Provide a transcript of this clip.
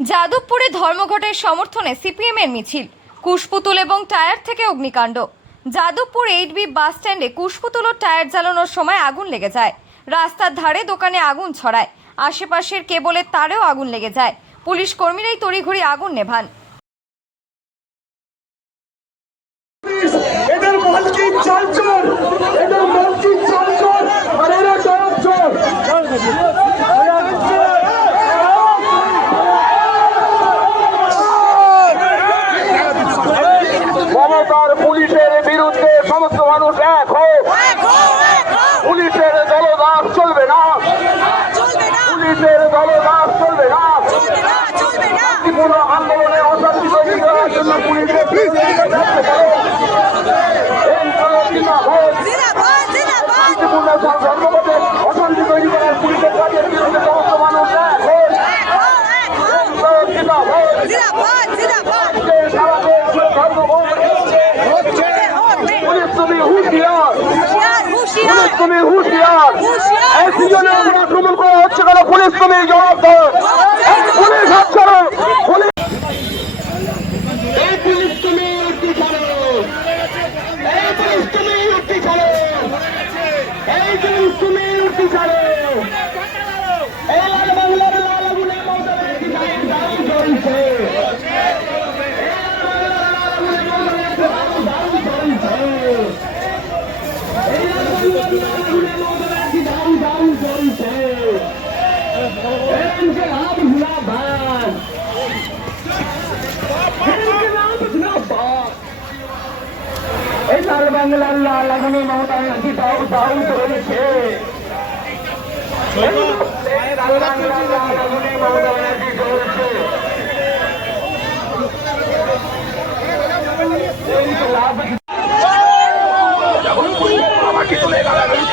যাদবপুরে ধর্মঘটের সমর্থনে সিপিএম এর মিছিল। কুশপুতুল এবং টায়ার থেকে অগ্নিকাণ্ড। যাদবপুর এইট বি বাস স্ট্যান্ডে কুশপুতুল ও টায়ার জ্বালানোর সময় আগুন লেগে যায়। রাস্তার ধারে দোকানে আগুন ছড়ায়। আশেপাশের কেবলের তারেও আগুন লেগে যায়। পুলিশ কর্মীরাই তড়িঘড়ি আগুন নেভান। এদের জন্য অশান্তি তৈরি করার পুলিশের কাজের বিরুদ্ধে সমস্ত মানুষ পুলিশ তুমি হুঁশিয়ার। পুলিশ এই সিজনে আক্রমণ করা হচ্ছে কেন? পুলিশ তুমি জবাব দাও এই পুলিশ হাত ছাড়ো পুলিশ এই পুলিশ তুমি উঠি ছাড়ো এই পুলিশ তুমি উঠি ছাড়ো এই পুলিশ তুমি উঠি ছাড়ো এই লাল বাংলার লাল আগুনে মমতা ব্যানার্জি দাঁড়িয়ে দাঁড়িয়ে জ্বলছে লাল বাংলার লাল আগুনে মমতা ব্যানার্জি দাউ দাউ চলছে আমাকে গালাগালি